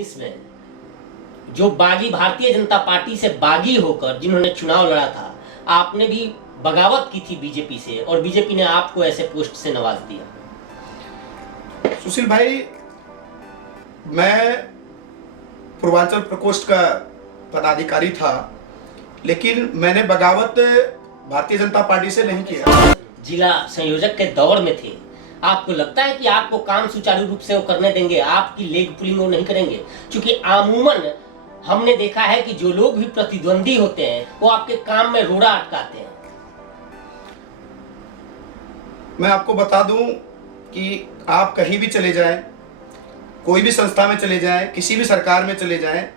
2019 में जो बागी भारतीय जनता पार्टी से बागी होकर जिन्होंने चुनाव लड़ा था, आपने भी बगावत की थी बीजेपी से और बीजेपी ने आपको ऐसे पोस्ट से नवाज दिया। सुशील भाई, मैं पूर्वांचल प्रकोष्ठ का पदाधिकारी था, लेकिन मैंने बगावत भारतीय जनता पार्टी से नहीं किया। जिला संयोजक के दौर में थे, आपको लगता है कि आपको काम सुचारू रूप से वो करने देंगे? आपकी लेग पुलिंग वो नहीं करेंगे? क्योंकि अमूमन हमने देखा है कि जो लोग भी प्रतिद्वंदी होते हैं वो आपके काम में रोड़ा अटकाते हैं। मैं आपको बता दूं कि आप कहीं भी चले जाएं, कोई भी संस्था में चले जाएं, किसी भी सरकार में चले जाएं,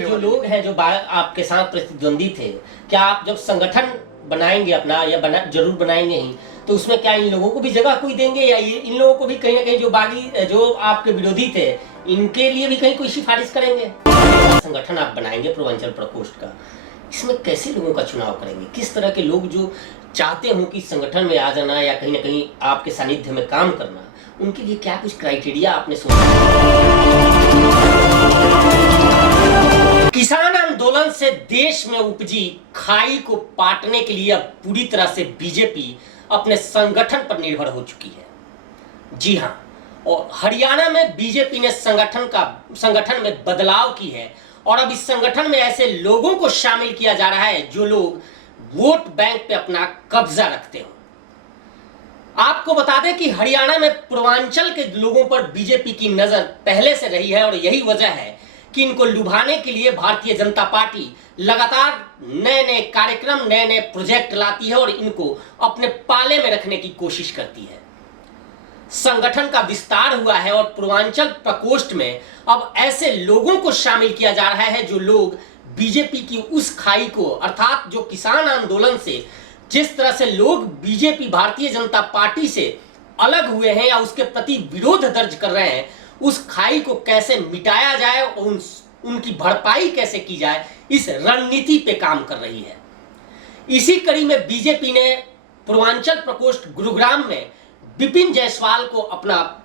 जो लोग हैं जो आपके साथ प्रतिद्वंदी थे, क्या आप जब संगठन बनाएंगे अपना या जरूर बनाएंगे ही, तो उसमें क्या इन लोगों को भी जगह कोई देंगे या इन लोगों को भी कहीं ना कहीं जो आपके विरोधी थे इनके लिए भी कहीं कोई सिफारिश करेंगे? संगठन आप बनाएंगे पूर्वांचल प्रकोष्ठ का, इसमें कैसे लोगों का चुनाव करेंगे? किस तरह के लोग जो चाहते हो कि संगठन में आ जाना या कहीं ना कहीं आपके सानिध्य में काम करना, उनके लिए क्या कुछ क्राइटेरिया आपने सोचा? किसान आंदोलन से देश में उपजी खाई को पाटने के लिए अब पूरी तरह से बीजेपी अपने संगठन पर निर्भर हो चुकी है। जी हां, और हरियाणा में बीजेपी ने संगठन में बदलाव की है और अब इस संगठन में ऐसे लोगों को शामिल किया जा रहा है जो लोग वोट बैंक पे अपना कब्जा रखते हो। आपको बता दें कि हरियाणा में पूर्वांचल के लोगों पर बीजेपी की नजर पहले से रही है और यही वजह है कि इनको लुभाने के लिए भारतीय जनता पार्टी लगातार नए नए कार्यक्रम, नए नए प्रोजेक्ट लाती है और इनको अपने पाले में रखने की कोशिश करती है। संगठन का विस्तार हुआ है और पूर्वांचल प्रकोष्ठ में अब ऐसे लोगों को शामिल किया जा रहा है जो लोग बीजेपी की उस खाई को, अर्थात जो किसान आंदोलन से जिस तरह से लोग बीजेपी भारतीय जनता पार्टी से अलग हुए हैं या उसके प्रति विरोध दर्ज कर रहे हैं, उस खाई को कैसे मिटाया जाए और उनकी भरपाई कैसे की जाए, इस रणनीति पे काम कर रही है। इसी कड़ी में बीजेपी ने पूर्वांचल प्रकोष्ठ गुरुग्राम में विपिन जायसवाल को अपना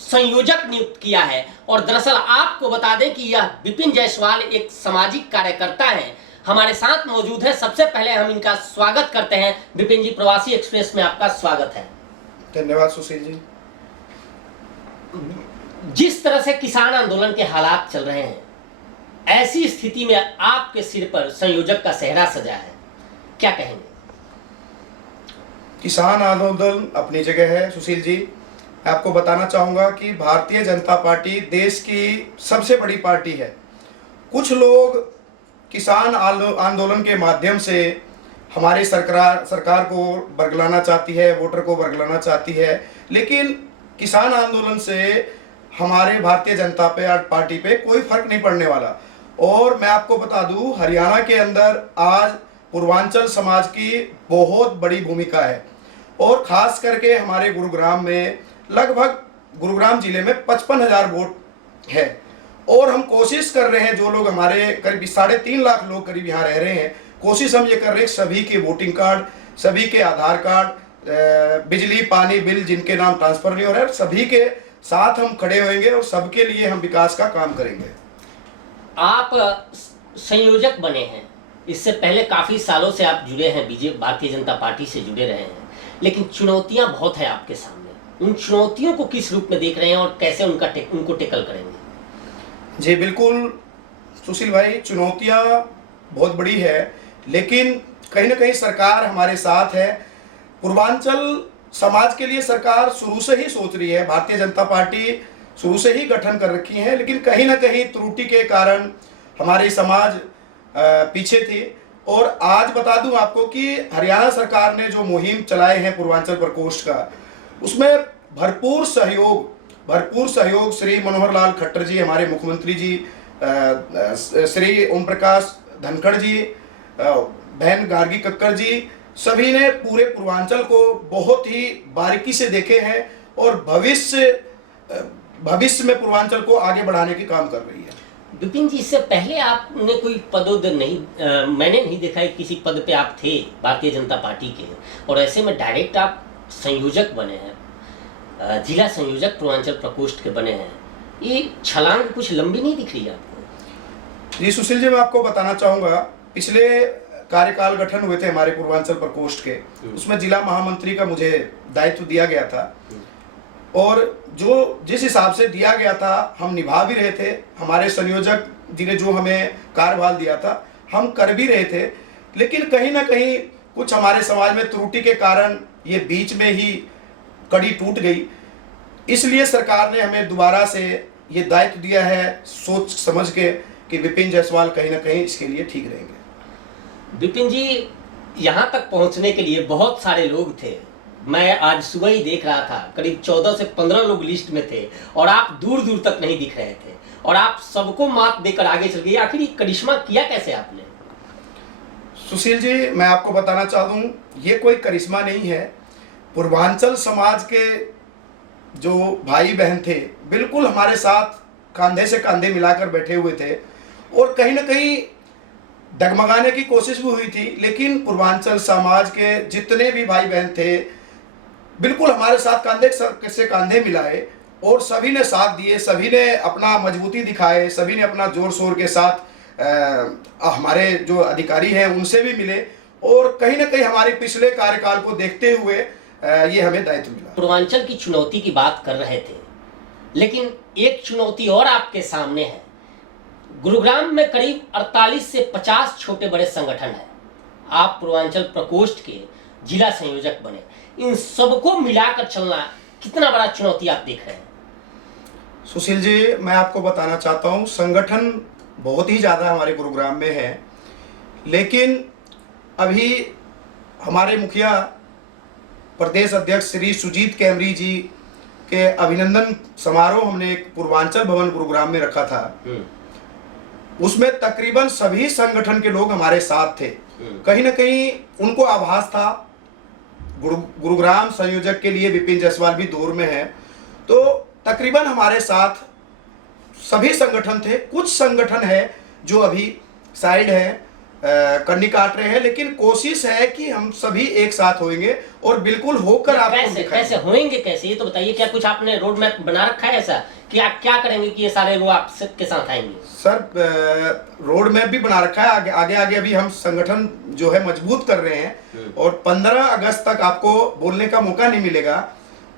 संयोजक नियुक्त किया है और दरअसल आपको बता दें कि यह विपिन जायसवाल एक सामाजिक कार्यकर्ता हैं, हमारे साथ मौजूद है। सबसे पहले हम इनका स्वागत करते हैं। विपिन जी, प्रवासी एक्सप्रेस में आपका स्वागत है। धन्यवाद सुशील जी। जिस तरह से किसान आंदोलन के हालात चल रहे हैं, ऐसी स्थिति में आपके सिर पर संयोजक का सेहरा सजा है, क्या कहेंगे? किसान आंदोलन अपनी जगह है सुशील जी। मैं आपको बताना चाहूंगा कि भारतीय जनता पार्टी देश की सबसे बड़ी पार्टी है। कुछ लोग किसान आंदोलन के माध्यम से हमारी सरकार को बरगलाना चाहती है, वोटर को बरगलाना चाहती है, लेकिन किसान आंदोलन से हमारे भारतीय जनता पार्टी पे कोई फर्क नहीं पड़ने वाला। और मैं आपको बता दूं, हरियाणा के अंदर आज पूर्वांचल समाज की बहुत बड़ी भूमिका है और खास करके हमारे गुरुग्राम में लगभग गुरुग्राम जिले में 55,000 वोट है और हम कोशिश कर रहे हैं, जो लोग हमारे करीब 3.5 लाख लोग करीब यहाँ रह रहे हैं, कोशिश हम ये कर रहे हैं सभी के वोटिंग कार्ड, सभी के आधार कार्ड, बिजली पानी बिल जिनके नाम ट्रांसफर नहीं हो रहा है, सभी के साथ हम खड़े होंगे और सबके लिए हम विकास का काम करेंगे। आप संयोजक बने हैं, इससे पहले काफी सालों से आप जुड़े हैं, भारतीय जनता पार्टी से जुड़े रहे हैं, लेकिन चुनौतियां बहुत है आपके सामने। उन चुनौतियों को किस रूप में देख रहे हैं और कैसे उनको टेकल करेंगे? जी बिल्कुल सुशील भाई, चुनौतियां बहुत बड़ी है, लेकिन कहीं ना कहीं सरकार हमारे साथ है। पूर्वांचल समाज के लिए सरकार शुरू से ही सोच रही है, भारतीय जनता पार्टी शुरू से ही गठन कर रखी है, लेकिन कहीं ना कहीं त्रुटि के कारण हमारी समाज पीछे थी। और आज बता दूं आपको कि हरियाणा सरकार ने जो मुहिम चलाए हैं पूर्वांचल प्रकोष्ठ का, उसमें भरपूर सहयोग श्री मनोहर लाल खट्टर जी, हमारे मुख्यमंत्री जी, श्री ओम प्रकाश धनखड़ जी, बहन गार्गी कक्कर जी, सभी ने पूरे पूर्वांचल को बहुत ही बारीकी से देखे हैं और भविष्य में पूर्वांचल को आगे बढ़ाने की काम कर रही है। विपिन जी, इससे पहले आपने कोई पदोदय नहीं, मैंने नहीं देखा है किसी पद पे आप थे भारतीय जनता पार्टी के, और ऐसे में डायरेक्ट आप संयोजक बने हैं, जिला संयोजक पूर्वांचल प्रकोष्ठ के बने हैं। ये छलांग कुछ लंबी नहीं दिख रही है आपको? जी सुशील जी, मैं आपको बताना चाहूँगा, पिछले कार्यकाल गठन हुए थे हमारे पूर्वांचल प्रकोष्ठ के, उसमें जिला महामंत्री का मुझे दायित्व दिया गया था और जो जिस हिसाब से दिया गया था हम निभा भी रहे थे। हमारे संयोजक जी ने जो हमें कार्यभार दिया था हम कर भी रहे थे, लेकिन कहीं ना कहीं कुछ हमारे समाज में त्रुटि के कारण ये बीच में ही कड़ी टूट गई। इसलिए सरकार ने हमें दोबारा से ये दायित्व दिया है, सोच समझ के कि विपिन जायसवाल कहीं ना कहीं इसके लिए ठीक रहेंगे। विपिन जी, यहाँ तक पहुँचने के लिए बहुत सारे लोग थे। मैं आज सुबह ही देख रहा था, करीब 14 से 15 लोग लिस्ट में थे और आप दूर दूर तक नहीं दिख रहे थे और आप सबको मात देकर आगे चल गए। आखिर ये करिश्मा किया कैसे आपने? सुशील जी, मैं आपको बताना चाहता हूँ, ये कोई करिश्मा नहीं है। पूर्वांचल समाज के जो भाई बहन थे बिल्कुल हमारे साथ कंधे से कंधे मिलाकर बैठे हुए थे और कहीं ना कहीं डगमगाने की कोशिश भी हुई थी, लेकिन पूर्वांचल समाज के जितने भी भाई बहन थे बिल्कुल हमारे साथ कंधे से कंधे मिलाए और सभी ने साथ दिए, सभी ने अपना मजबूती दिखाए, सभी ने अपना जोर शोर के साथ हमारे जो अधिकारी हैं उनसे भी मिले और कहीं ना कहीं हमारे पिछले कार्यकाल को देखते हुए ये हमें दायित्व मिला। पूर्वांचल की चुनौती की बात कर रहे थे, लेकिन एक चुनौती और आपके सामने है। गुरुग्राम में करीब 48 से 50 छोटे बड़े संगठन हैं। आप पूर्वांचल प्रकोष्ठ के जिला संयोजक बने, इन सबको मिलाकर चलना कितना बड़ा चुनौती आप देख रहे हैं? सुशील जी, मैं आपको बताना चाहता हूँ, संगठन बहुत ही ज़्यादा हमारे गुरुग्राम में है, लेकिन अभी हमारे मुखिया प्रदेश अध्यक्ष श्री सुजीत कैमरी जी के अभिनंदन समारोह हमने एक पूर्वांचल भवन गुरुग्राम में रखा था। उसमें तकरीबन सभी संगठन के लोग हमारे साथ थे। कहीं ना कहीं उनको आभास था गुरुग्राम संयोजक के लिए विपिन जायसवाल भी दौर में है, तो तकरीबन हमारे साथ सभी संगठन थे। कुछ संगठन है जो अभी साइड है, कन्नी काट रहे हैं, लेकिन कोशिश है कि हम सभी एक साथ होंगे और बिल्कुल होकर आपको कैसे होंगे, कैसे ये तो बताइए। क्या कुछ आपने रोड मैप बना रखा है ऐसा कि आप क्या करेंगे कि ये सारे लोग आपके साथ आएंगे? सर, रोड मैप भी बना रखा है। आगे आगे अभी हम संगठन जो है मजबूत कर रहे हैं और 15 अगस्त तक आपको बोलने का मौका नहीं मिलेगा।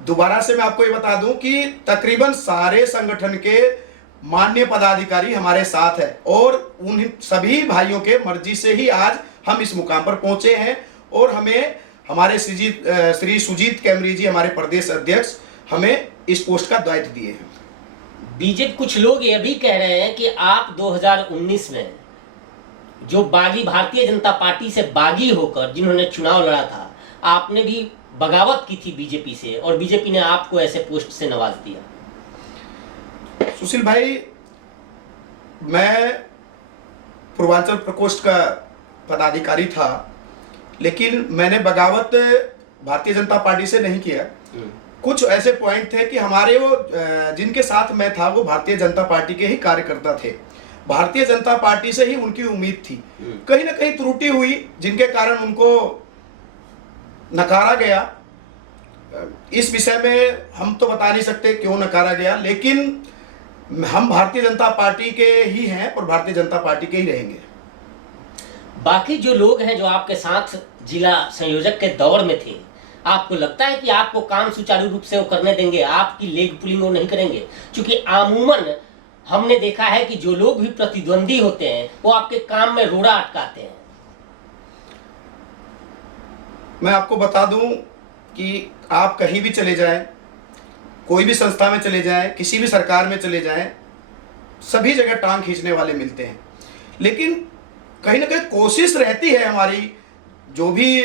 दोबारा से मैं आपको ये बता दूं कि तकरीबन सारे संगठन के माननीय पदाधिकारी हमारे साथ है और उन सभी भाइयों के मर्जी से ही आज हम इस मुकाम पर पहुंचे हैं और हमें हमारे श्री सुजीत कैमरी जी, हमारे प्रदेश अध्यक्ष, हमें इस पोस्ट का दायित्व दिए हैं। बीजेपी कुछ लोग ये भी कह रहे हैं कि आप 2019 में जो बागी, भारतीय जनता पार्टी से बागी होकर जिन्होंने चुनाव लड़ा था, आपने भी बगावत की थी बीजेपी से और बीजेपी ने आपको ऐसे पोस्ट से नवाज दिया। सुशील भाई, मैं पूर्वांचल प्रकोष्ठ का पदाधिकारी था, लेकिन मैंने बगावत भारतीय जनता पार्टी से नहीं किया। कुछ ऐसे पॉइंट थे कि हमारे वो जिनके साथ मैं था वो भारतीय जनता पार्टी के ही कार्यकर्ता थे, भारतीय जनता पार्टी से ही उनकी उम्मीद थी। कहीं ना कहीं त्रुटि हुई जिनके कारण उनको नकारा गया। इस विषय में हम तो बता नहीं सकते क्यों नकारा गया, लेकिन हम भारतीय जनता पार्टी के ही हैं और भारतीय जनता पार्टी के ही रहेंगे। बाकी जो लोग हैं जो आपके साथ जिला संयोजक के दौर में थे, आपको लगता है कि आपको काम सुचारू रूप से वो करने देंगे, आपकी लेग पुलिंग वो नहीं करेंगे? क्योंकि आमूमन हमने देखा है कि जो लोग भी प्रतिद्वंदी होते हैं वो आपके काम में रोड़ा अटकाते हैं। मैं आपको बता दूं कि आप कहीं भी चले जाएं, कोई भी संस्था में चले जाएं, किसी भी सरकार में चले जाएं, सभी जगह टांग खींचने वाले मिलते हैं, लेकिन कहीं ना कहीं कोशिश रहती है हमारी, जो भी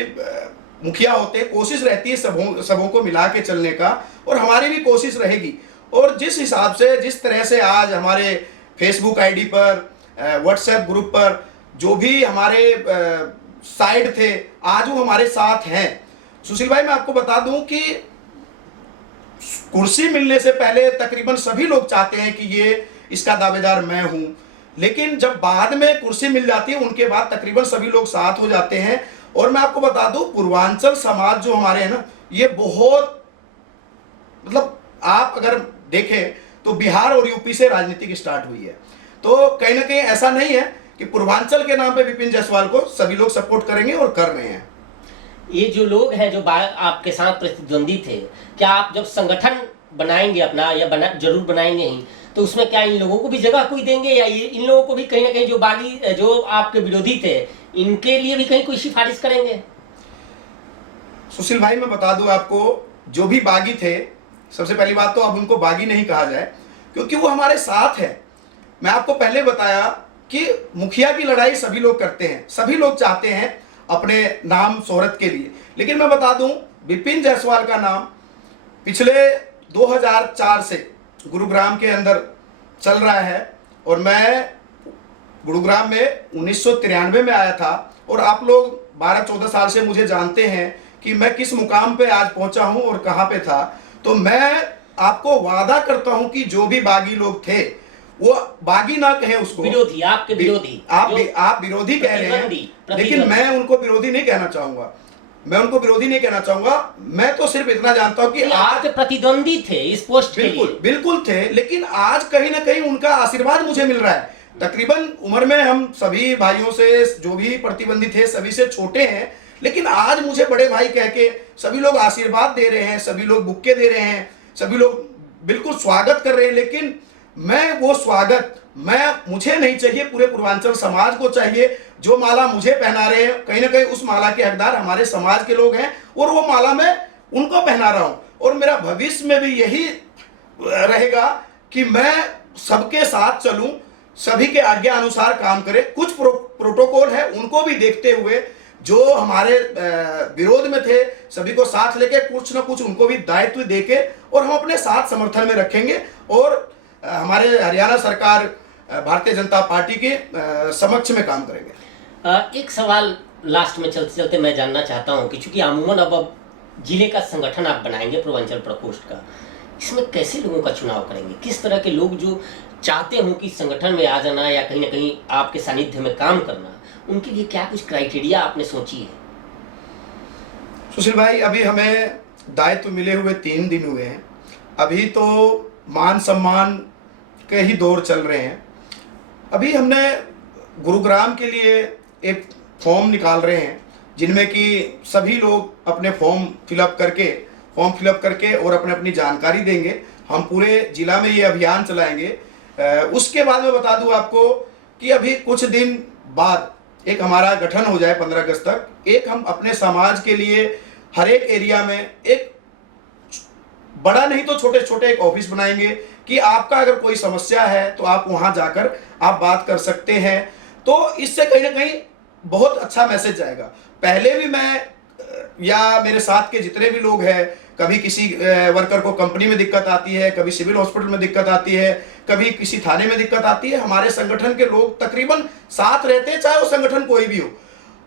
मुखिया होते हैं, कोशिश रहती है सबों को मिला के चलने का, और हमारी भी कोशिश रहेगी। और जिस हिसाब से, जिस तरह से आज हमारे फेसबुक आईडी पर, व्हाट्सएप ग्रुप पर जो भी हमारे साइड थे, आज वो हमारे साथ हैं। सुशील भाई, मैं आपको बता दूं कि कुर्सी मिलने से पहले तकरीबन सभी लोग चाहते हैं कि ये इसका दावेदार मैं हूं, लेकिन जब बाद में कुर्सी मिल जाती है उनके बाद तकरीबन सभी लोग साथ हो जाते हैं। और मैं आपको बता दूं, पूर्वांचल समाज जो हमारे हैं ना, ये बहुत, मतलब आप अगर देखें तो बिहार और यूपी से राजनीति स्टार्ट हुई है। तो कहीं ना कहीं ऐसा नहीं है कि पूर्वांचल के नाम पे विपिन जायसवाल को सभी लोग सपोर्ट करेंगे और कर रहे हैं। ये जो लोग हैं जो आपके साथ प्रतिद्वंदी थे, क्या आप जब संगठन बनाएंगे अपना, या जरूर बनाएंगे ही, तो उसमें क्या इन लोगों को भी जगह कोई देंगे, या ये इन लोगों को भी कहीं ना कहीं जो आपके विरोधी थे इनके लिए भी कहीं कोई सिफारिश करेंगे? सुशील भाई, मैं बता दूं आपको, जो भी बागी थे, सबसे पहली बात तो अब उनको बागी नहीं कहा जाए क्योंकि वो हमारे साथ है। मैं आपको पहले बताया कि मुखिया की लड़ाई सभी लोग करते हैं, सभी लोग चाहते हैं अपने नाम शोहरत के लिए, लेकिन मैं बता दूं विपिन जायसवाल का नाम पिछले 2004 से गुरुग्राम के अंदर चल रहा है और मैं गुरुग्राम में 1993 में आया था और आप लोग 12-14 साल से मुझे जानते हैं कि मैं किस मुकाम पे आज पहुंचा हूं और कहां पे था। तो मैं आपको वादा करता हूं कि जो भी बागी लोग थे वो बागी ना कहें उसको, विरोधी, आपके विरोधी, आप विरोधी कह रहे हैं, लेकिन मैं उनको विरोधी नहीं कहना चाहूंगा, मैं उनको विरोधी नहीं कहना चाहूंगा। मैं तो सिर्फ इतना जानता हूं कि आज प्रतिद्वंदी थे इस पोस्ट के लिए, बिल्कुल थे, लेकिन आज कहीं ना कहीं उनका आशीर्वाद मुझे मिल रहा है। तकरीबन उम्र में हम सभी भाइयों से, जो भी प्रतिद्वंदी थे, सभी से छोटे हैं, लेकिन आज मुझे बड़े भाई कह के सभी लोग आशीर्वाद दे रहे हैं, सभी लोग बुक्के दे रहे हैं, सभी लोग बिल्कुल स्वागत कर रहे हैं। लेकिन मैं वो स्वागत मुझे नहीं चाहिए, पूरे पूर्वांचल समाज को चाहिए। जो माला मुझे पहना रहे हैं, कहीं ना कहीं उस माला के हकदार हमारे समाज के लोग हैं और वो माला मैं उनको पहना रहा हूं। और मेरा भविष्य में भी यही रहेगा कि मैं सबके साथ चलूं, सभी के आज्ञा अनुसार काम करें। कुछ प्रोटोकॉल है उनको भी देखते हुए, जो हमारे विरोध में थे सभी को साथ लेके कुछ ना कुछ उनको भी दायित्व देके और हम अपने साथ समर्थन में रखेंगे और हमारे हरियाणा सरकार भारतीय जनता पार्टी के समक्ष में काम करेंगे। एक सवाल लास्ट में चलते चलते मैं जानना चाहता हूं कि चूंकि अमूमन अब जिले का संगठन आप बनाएंगे पूर्वांचल प्रकोष्ठ का, इसमें कैसे लोगों का चुनाव करेंगे? किस तरह के लोग जो चाहते हो कि संगठन में आ जाना या कहीं ना कहीं आपके सानिध्य में काम करना, उनके लिए क्या कुछ क्राइटेरिया आपने सोची है? सुशील भाई, अभी हमें दायित्व मिले हुए 3 दिन हुए हैं। अभी तो मान सम्मान के ही दौर चल रहे हैं। अभी हमने गुरुग्राम के लिए एक फॉर्म निकाल रहे हैं जिनमें कि सभी लोग अपने फॉर्म फिलअप करके और अपने अपनी जानकारी देंगे। हम पूरे जिला में ये अभियान चलाएंगे। उसके बाद मैं बता दूं आपको कि अभी कुछ दिन बाद एक हमारा गठन हो जाए 15 अगस्त तक। एक हम अपने समाज के लिए हर एक एरिया में एक बड़ा नहीं तो छोटे छोटे एक ऑफिस बनाएंगे कि आपका अगर कोई समस्या है तो आप वहां जाकर आप बात कर सकते हैं। तो इससे कहीं ना कहीं बहुत अच्छा मैसेज जाएगा। पहले भी मैं या मेरे साथ के जितने भी लोग हैं, कभी किसी वर्कर को कंपनी में दिक्कत आती है, कभी सिविल हॉस्पिटल में दिक्कत आती है, कभी किसी थाने में दिक्कत आती है, हमारे संगठन के लोग तकरीबन साथ रहते हैं, चाहे वो संगठन कोई भी हो,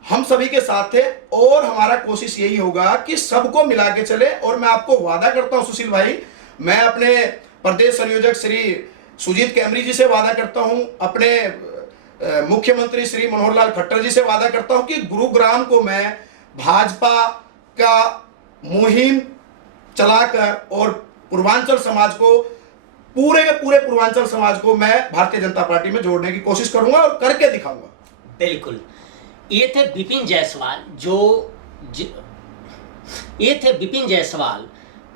हम सभी के साथ है। और हमारा कोशिश यही होगा कि सबको मिला के चले। और मैं आपको वादा करता हूं सुशील भाई, मैं अपने प्रदेश संयोजक श्री सुजीत कैमरी जी से वादा करता हूं, अपने मुख्यमंत्री श्री मनोहर लाल खट्टर जी से वादा करता हूं कि गुरुग्राम को मैं भाजपा का मुहिम चलाकर और पूर्वांचल समाज को, पूरे पूर्वांचल समाज को मैं भारतीय जनता पार्टी में जोड़ने की कोशिश करूंगा और करके दिखाऊंगा। बिल्कुल, ये थे विपिन जायसवाल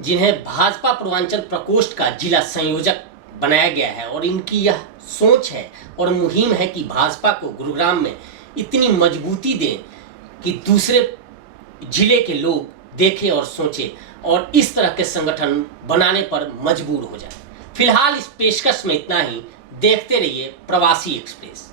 जिन्हें भाजपा पूर्वांचल प्रकोष्ठ का जिला संयोजक बनाया गया है। और इनकी यह सोच है और मुहिम है कि भाजपा को गुरुग्राम में इतनी मजबूती दें कि दूसरे जिले के लोग देखें और सोचें और इस तरह के संगठन बनाने पर मजबूर हो जाए। फिलहाल इस पेशकश में इतना ही। देखते रहिए प्रवासी एक्सप्रेस।